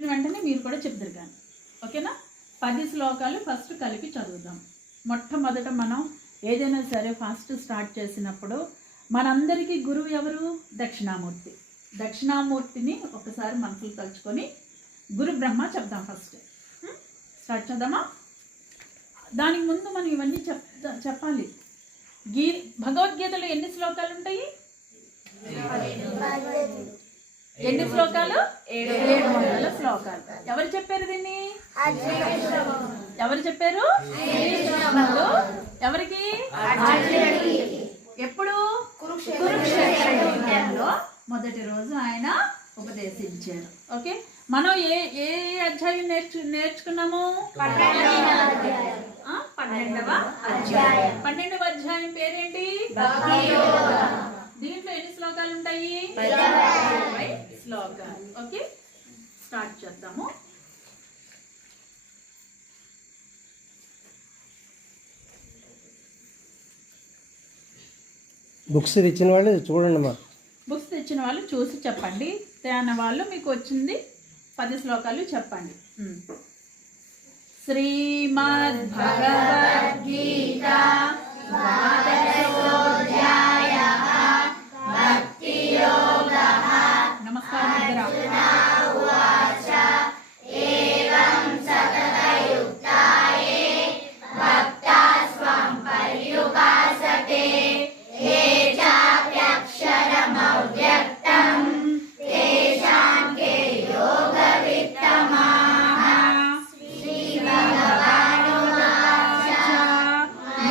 వెంటనే మీరు కూడా చెప్తారు కానీ, ఓకేనా? 10 శ్లోకాలు ఫస్ట్ కలిపి చదువుదాం. మొట్టమొదట మనం ఏదైనా సరే ఫస్ట్ స్టార్ట్ చేసినప్పుడు మనందరికీ గురువు ఎవరు? దక్షిణామూర్తి. దక్షిణామూర్తిని ఒకసారి మనసులు తలుచుకొని గురు బ్రహ్మ చెప్దాం. ఫస్ట్ స్టార్ట్ చేద్దామా? దానికి ముందు మనం ఇవన్నీ చెప్పాలి. భగవద్గీతలో ఎన్ని శ్లోకాలు ఉంటాయి? ఎన్ని శ్లోకాలు? 700 శ్లోకాలు. ఎవరు చెప్పారు దీన్ని? ఎవరు చెప్పారు? ఎవరికి? ఎప్పుడు? కురుక్షేత్రంలో మొదటి రోజు ఆయన ఉపదేశించారు. ఓకే, మనం ఏ ఏ అధ్యాయం నేర్చుకున్నాము? 12వ అధ్యాయం. 12వ అధ్యాయం పేరేంటి? దీంట్లో ఎన్ని శ్లోకాలు ఉంటాయి? 20 శ్లోకాలు. ఓకే, స్టార్ట్ చేద్దాము. బుక్స్ తెచ్చిన వాళ్ళు చూడండి. మా బుక్స్ తెచ్చిన వాళ్ళు చూసి చెప్పండి. తేన వాళ్ళు మీకు వచ్చింది 10 శ్లోకాలు చెప్పండి. శ్రీమద్ భగవద్గీత ద్వాదశోధ్యాయః భక్తి యోగః. నమస్కారం.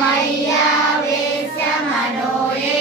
మయ్యావేశ మనోయే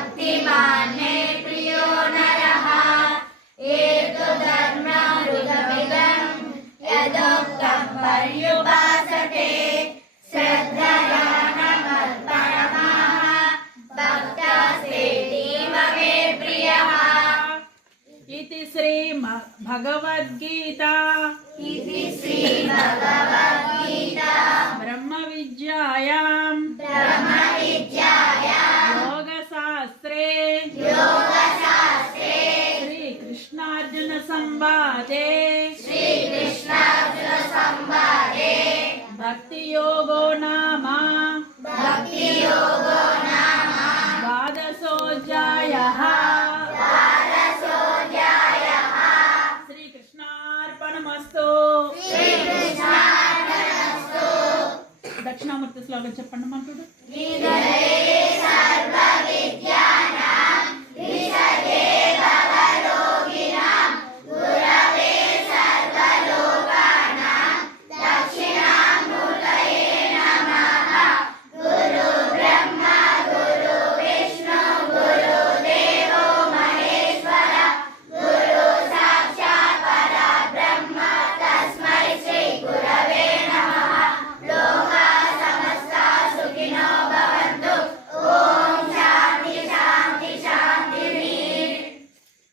भक्तिमान् मे प्रियो नरः एतद्धर्ममृतमिदं यदोक्तं पर्युपासते श्रद्धया नमत्परमाः भक्तास्तेतीव मे प्रियः। इति श्री भगवद्गीता ब्रह्म विद्यायां योगशास्त्रे श्री कृष्णार्जुन संवादे भक्ति योगो नाम द्वादशोऽध्यायः। श्री कृष्णार्पणमस्तु। దక్షిణామూర్తి శ్లోకం చెప్పండి మంటుడు.